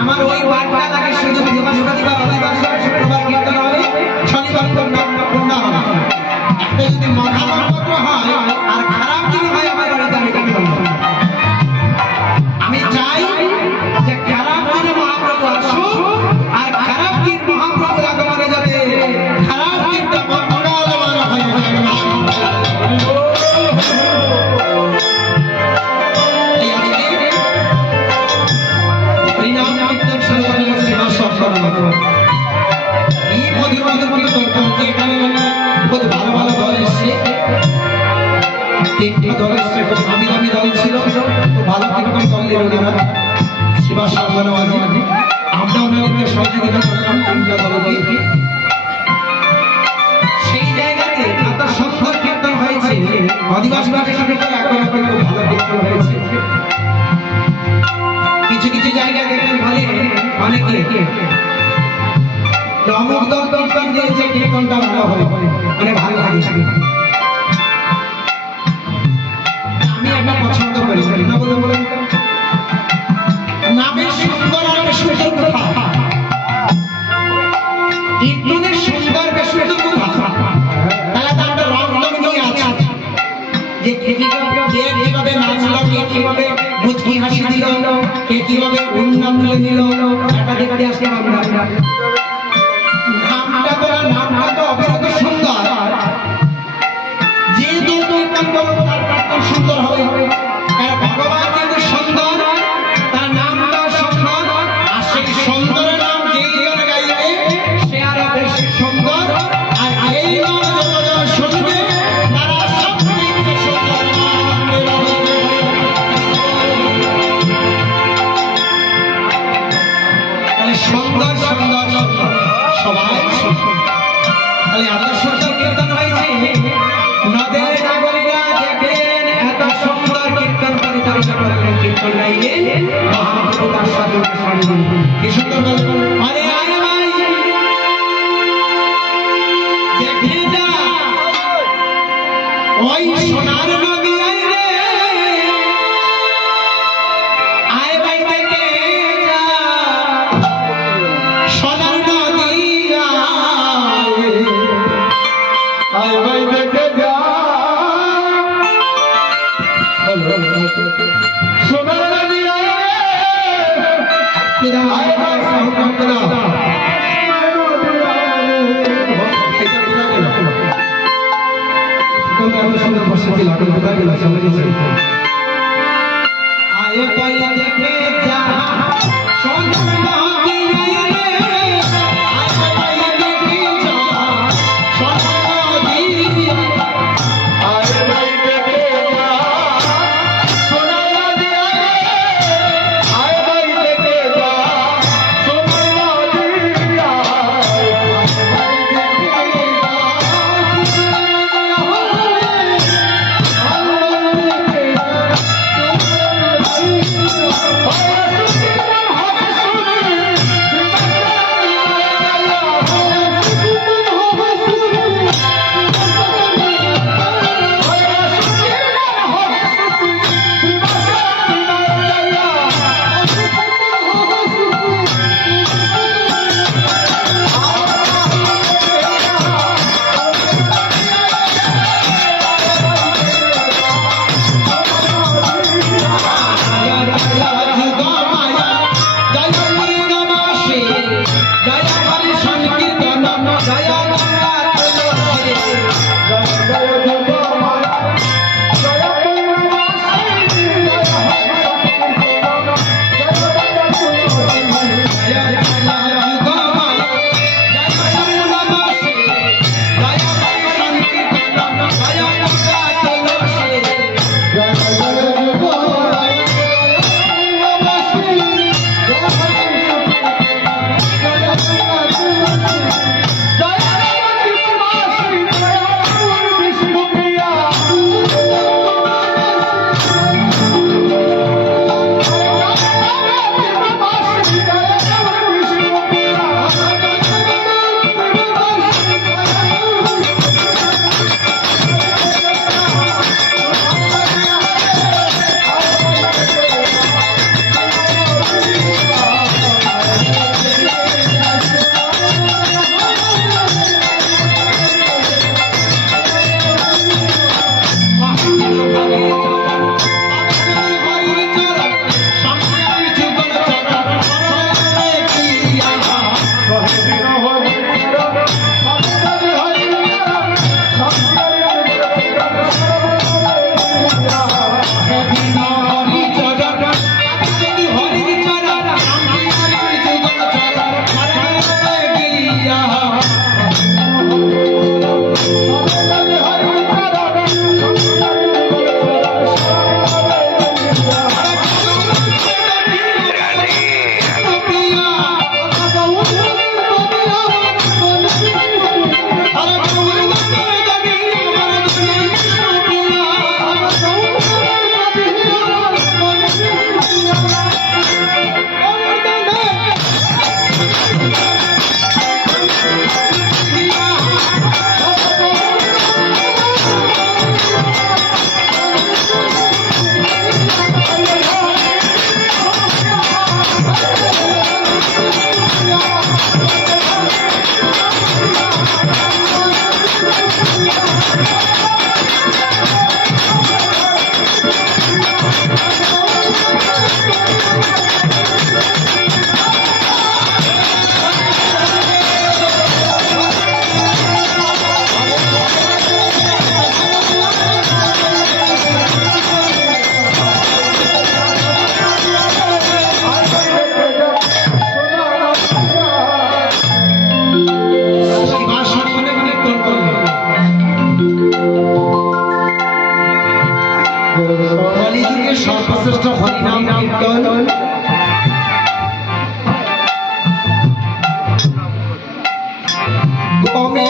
আমার ওই বারটা লাগে শুধু বৃহস্পতিবার রবিবার শুক্রবার কীর্তন হবে, শনিবার পূর্ণা হবে। একটা যদি মহামন্ত্র হয় আর খারাপ দিন হয় আমার বাড়িতে আমি কেন বলবো? আমি চাই যে খারাপ দিনে মহাপ্রভু আসুক আর খারাপ দিন মহাপ্রভু আগমনে যাবে, খারাপ দিনটা মঙ্গলময় হয়ে যাবে। সেই জায়গাতে এত সুন্দর কীর্তন হয়েছে, আদিবাসীদের সাথে ভালো কীর্তন হয়েছে। কিছু কিছু জায়গায় দেখতে বলে অনেকে অমুক দল কীর্তন দিয়েছে, কীর্তনটা ভালো হবে, মানে ভালো লাগে। আমি একটা পছন্দ করি না, বলে বলে নামের সুন্দর আর বেশি কথা, কীর্তনের সুন্দর বেশি কথা, তাহলে তার একটা রং নিয়ে আছে যে কিভাবে নাচলো, কে কিভাবে মুচকি হাসি দিল, কে কিভাবে উন্নয়ন তুলে নিল, এটা দেখতে আসলে আমরা নামটা তো অপরূপ সুন্দর, যে কীর্তন করবো তার কীর্তন সুন্দর হবে। ভগবান কিন্তু সুন্দর, তার নামটা সুন্দর, আর সেই সুন্দরের নাম যেই জন গাইবে সে আরো বেশি সুন্দর। আর এই নাম যতজন শুনবে তারা সব সুন্দর সুন্দর সবাই তাহলে এত সুন্দর কীর্তন হয়েছে। নদের নাগরিকরা দেখলেন এত সুন্দর কীর্তন পরিচালনা করলেন, কীর্তন গাইলেন মহাপ্রভু তার সাথে কি সুন্দর আরে আরে ভাই দেখে যা ওই সোনার নদী আই রে, আয় ভাই দেখে যা সোনার নদী আয় ভাই দেখে যা সোনার নদী আয় ভাই আয় ভাই দেখে যা সোনার নদী আয় রে, আয় ভাই দেখে যা সোনার নদী আয় ভাই দেখে যা সোনার নদী আয় ভাই দেখে যা সোনার নদী আয় ভাই দেখে যা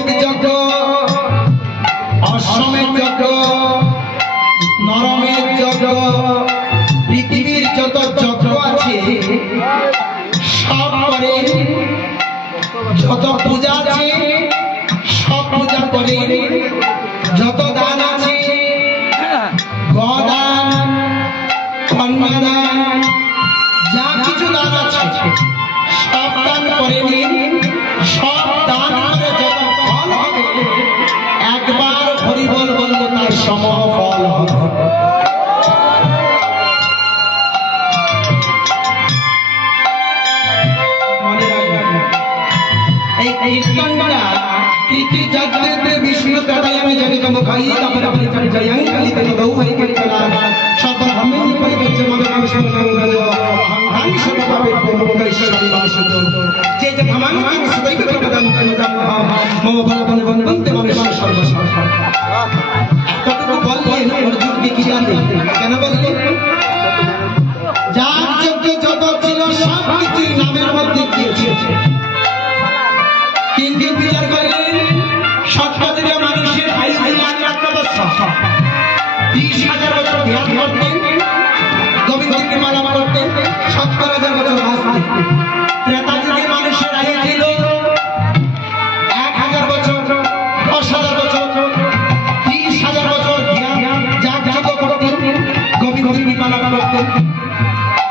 সোমের যজ্ঞ, অশ্বমের যজ্ঞ, নরমের যজ্ঞ, পৃথিবীর যত যজ্ঞ আছে সব করে, যত পূজা আছে সব পূজা করে, যত দান আছে গদান, কন্যাদান, যা কিছু দান আছে সব দান করে নিন। সব দান করে যত ফল হবে একবার হরিবল বলবো তার সম ফল হবে। মনে রাখবেন এই কীর্তনটা কীর্তি জাগতে বিষ্ণু তদায়ামে জগতম খাই তারপরে আপনি জয়ং কালিতে দৌ হরি করে চলা সব ব্রহ্মেন্দ্র পরিবর্তে মগরাম সর্বমঙ্গল অহং সর্বপাপে পূর্ণকৈশ্বরী বাসুত যে যে ভমান সদৈব প্রদান মম ভগবান বন্দে মমেশ্বর সর্বসর্ব। কতটুকু বললেন অর্জুনকে কি জানলেন, কেন বললেন? যার যজ্ঞ যত ছিল সব কিছুই নামের মধ্যে দিয়েছে, কিন্তু বিচার করলেন শতকরা মানুষের আয়ু 1,00,000 বছর, 30,000 বছর ধ্যান করতেন, গোবিন্দকে মালা করতেন, 70,000 বছর বাঁচতেন। ত্রেতা যুগের মানুষের আয়ু ছিল 1,000 বছর, 10,000 বছর, 30,000 বছর ধ্যান যাগ করতেন, গোবিন্দকে মালা করতেন।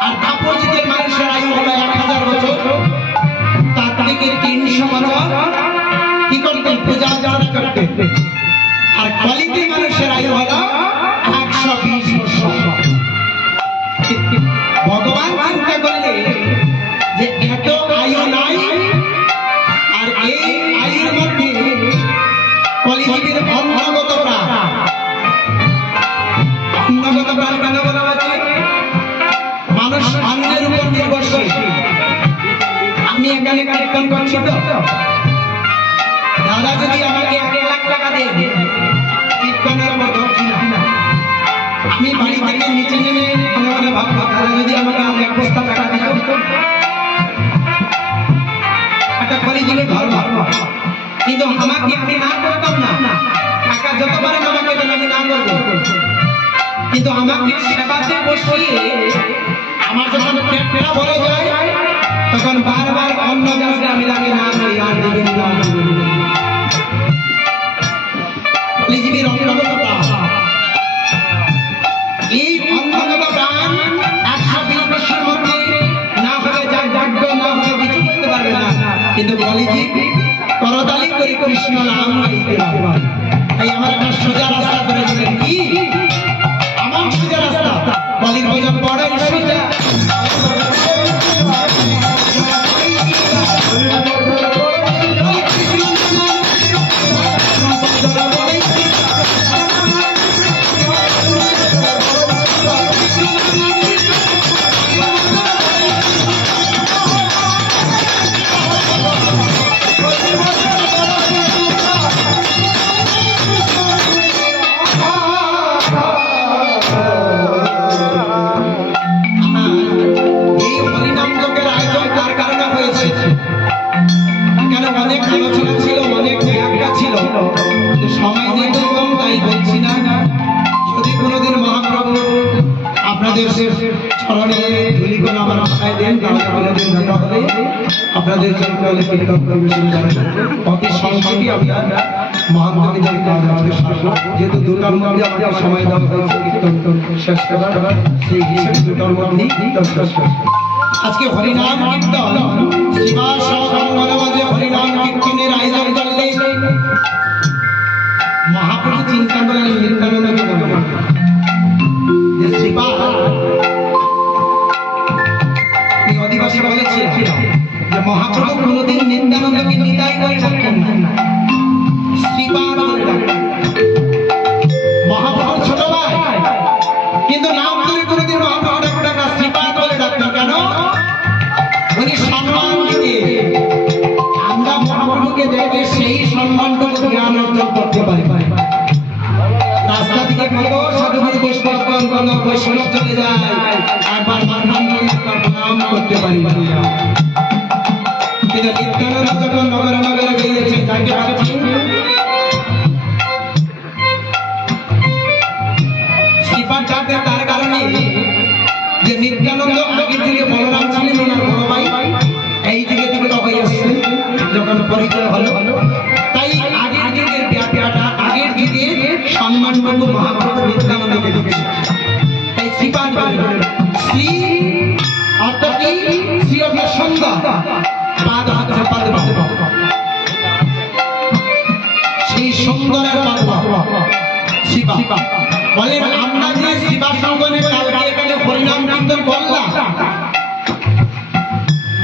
আর দ্বাপর যুগের মানুষের আয়ু হলো 1,000 বছর, তার থেকে 300 বছর কি করতেন? পূজা অর্চনা করতেন। আর কলিযুগের মানুষের আয়ু হলো 120 বছর। ভগবান চিন্তা করলে যে এত আয়ু নাই, আর এই আয়ুর মধ্যে কলিযুগের অন্নগত প্রাণ, অন্নগত প্রাণ কেন বলা হচ্ছে? মানুষ অন্নের উপর নির্ভরশীল। আমি এখানে কীর্তন করছি তো, দাদা যদি আমাকে 1,00,000 টাকা দেয় কীর্তনের মতো, আমি বাড়ি থেকে নিচে নেমে মনে মনে ভাববো দাদা যদি আমাকে 1 বস্তা টাকা দিত, একটা কলিযুগে ঘর ভাববো। কিন্তু আমাকে আমি না করতাম না, টাকা যতবার আমাকে দেন আমি না করবো। কিন্তু আমাকে সেবাতে বসিয়ে আমার যখন পেটটা ভরে যায় তখন বারবার অন্য জায়গায় আমি লাগে না করি, আর দেবেন না। পৃথিবীর অন্তর্গত প্রাণ, এই অন্তর্গত প্রাণ 120 বছর মধ্যে না হবে যাজ্ঞ, না হবে কিছু করতে পারবে না। কিন্তু কলিযুগ করতালি করে কৃষ্ণ নাম গাইতে পারবে। তাই আমার একটা সোজা রাস্তা করে দিলেন। কি আমার সোজা রাস্তা? কলির ভজন বড়ই সোজা। আপনাদের অতি সংক্ষেপে আপনার মহানগরীদের কাজ যেহেতু দুটার মধ্যে আমাদের সময় দেওয়া হয়েছে কীর্তন শেষ করার, সেই হিসেবে দুটার মধ্যেই কীর্তন শেষ করছে। আজকে হরিনাম কীর্তন হরিনাম কীর্তনের আয়োজন করলে মহাপ্রভু চিন্তা করলেন নিত্যানন্দকে বলবেন যে শ্রীপাদ অধিবাসী বলেছে যে মহাপ্রভু কোনদিন নিত্যানন্দকে নিতাই করে ডাকেন না, শ্রীপাদ বলে ডাকেন। মহাপ্রভুর ছোট ভাই, কিন্তু নাম ধরে কোনদিন মহাপ্রভু ডাকা শ্রীপাদ বলে ডাকতেন। কেন? উনি সম্মান দিতে, আমরা মহাপ্রভুকে দেখলে সেই সম্মানটুকু জ্ঞান অর্জন করতে পারি। রাস্তা থেকে কত সাধুগুরু বৈষ্ণব চলে যায়, একবার প্রণাম করতে পারি। কিন্তু নিত্যানন্দ যখন নগরে নগরে গিয়েছেন, তাকে বন্ধু মহাপ্রভু নিত্যানন্দকে দেখেছে। তাই শ্রীপাদ বলেন, শ্রী অর্থ কি? শ্রী অর্থ সুন্দর, পাদ হচ্ছে পদ্ম, সেই সুন্দরের পদ্ম শিবা। বলেন আমরা যে শিবা সঙ্গনে কালকে এখানে হরিনাম কীর্তন করলাম,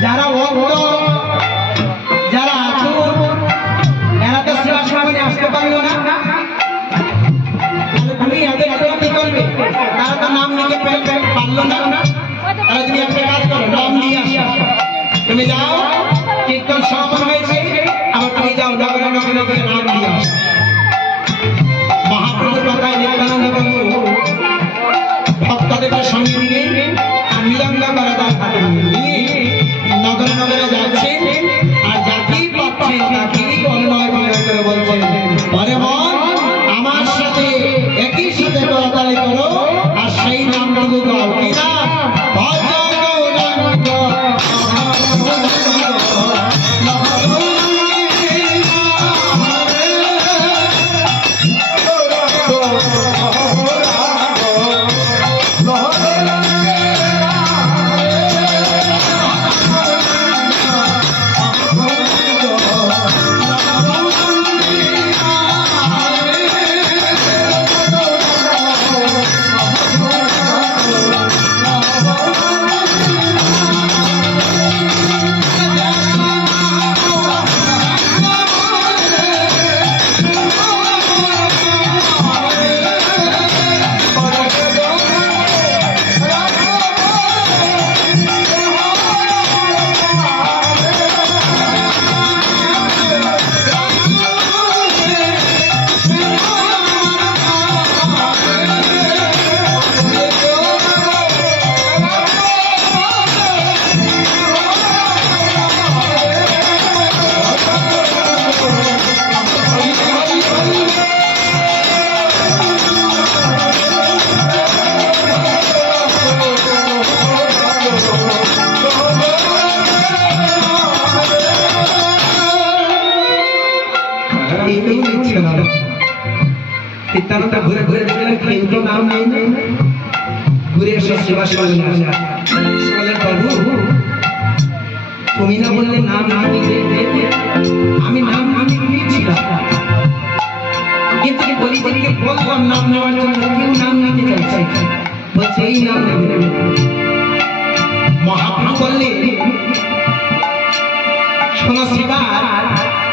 যারা ভক্ত যারা আছো এরা তো শিবা সঙ্গনে আসতে পারলো না, তুমি এদের কি করবে? তারা তো নাম নিতে পারলো না। তারা তুমি একটা কাজ করো, নাম নিয়ে আসো, তুমি যাও কীর্তন সমাপন হয়েছে, আবার তুমি যাও নগরে নগরে করে নাম নিয়ে আসো। মহাপ্রভুর কথায় নিত্যানন্দ প্রভু ভক্তদের সঙ্গে নিয়ে মিলঙ্গ বরদার হাতে নিয়ে নগরে নগরে যাচ্ছে, আর যাকেই পাচ্ছেন তাকেই অনুনয় বিনয় করে বলছেন, আরে মন আমার সাথে একই সাথে করতালি করো, আর সেই নামটুকু গাও, কি না? ভজ গৌরাঙ্গ নিত্যানন্দ ঘুরে ঘুরে দেখলেন কেউ তো নাম নেই, ঘুরে এসে সেবা করলেন, প্রভু তুমি না বললে নাম না নিতে, আমি নাম আমি নিয়েছিলাম, কিন্তু বলিকে বললাম নাম নেওয়ার জন্য, কেউ নাম নিতে চাইছে, বলছে এই নাম নেবে। মহাপ্রভু বললেন, শোনো শিবা,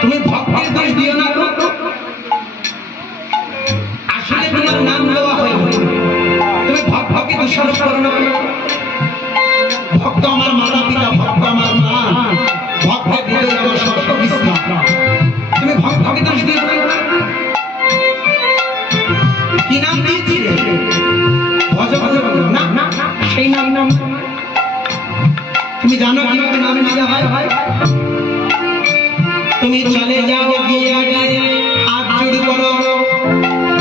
তুমি ভক্তের দোষ দিও না, আসলে তোমার নাম দেওয়া হয়নি, তুমি ভক্তকে দোষারোপ করো না। ভক্ত আমার মাতা পিতা, ভক্ত আমার মা, ভক্তের ভিতরে আমার সত্য বিশ্বাস, তুমি ভক্তকে দোষ দিও না। কি নাম দিয়েছিলে? ভজ ভজ না না, সেই নাম নাম তুমি জানো কিভাবে নাম নিতে হয়? তুমি চলে যাও, গিয়ে আগে হাত জোড় করো,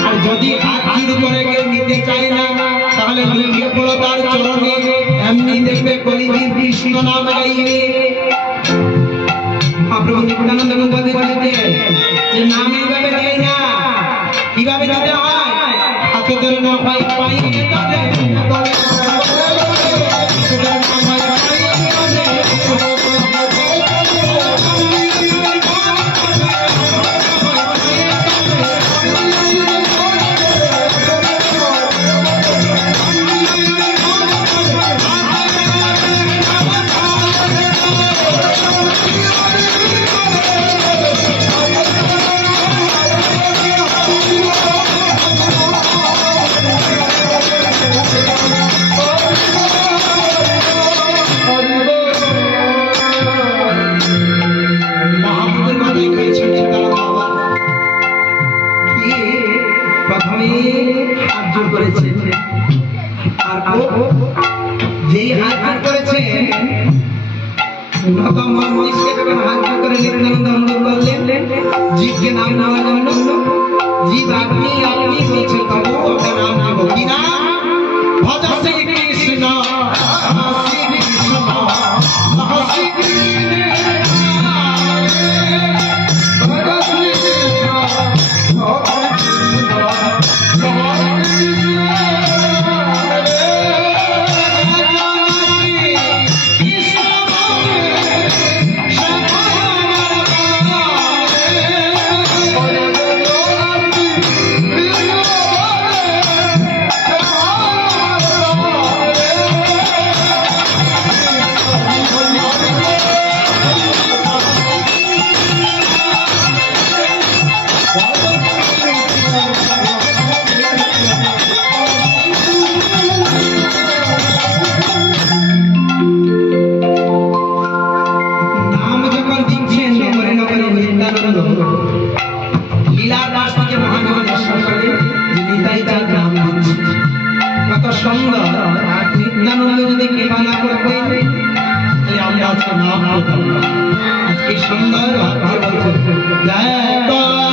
আর যদি হাত জোড় করে কেউ নিতে চায় না, তাহলে লুটিয়ে পড়ো তার চরণে, এমনি দেখবে কলিযুগ কৃষ্ণ নাম গাইবে। মহাপ্রভু নিত্যানন্দ বলতে যে নাম এইভাবে দেয় না, কিভাবে দিতে হয়? হাতে ধরে না পাই পাই যেই হাত করেছে জীবকে নাম নেওয়ার জন্য, জীব আপনি আপনি বলছেন তবু ওটা নাম নেব কিনা? ভজ শ্রী কৃষ্ণ শ্রী কৃষ্ণ শ্রী কৃষ্ণ দিচ্ছেন নগরে নগরে নিত্যানন্দ লীলার দাস থেকে মহানগর দর্শন করে নিতাই তার নাম দিচ্ছে কত সুন্দর। আর নিত্যানন্দ যদি কৃপা না করতে তাহলে আমরা আজকে নাম করতাম না। আজকে সুন্দর ভাবে বলছে জয়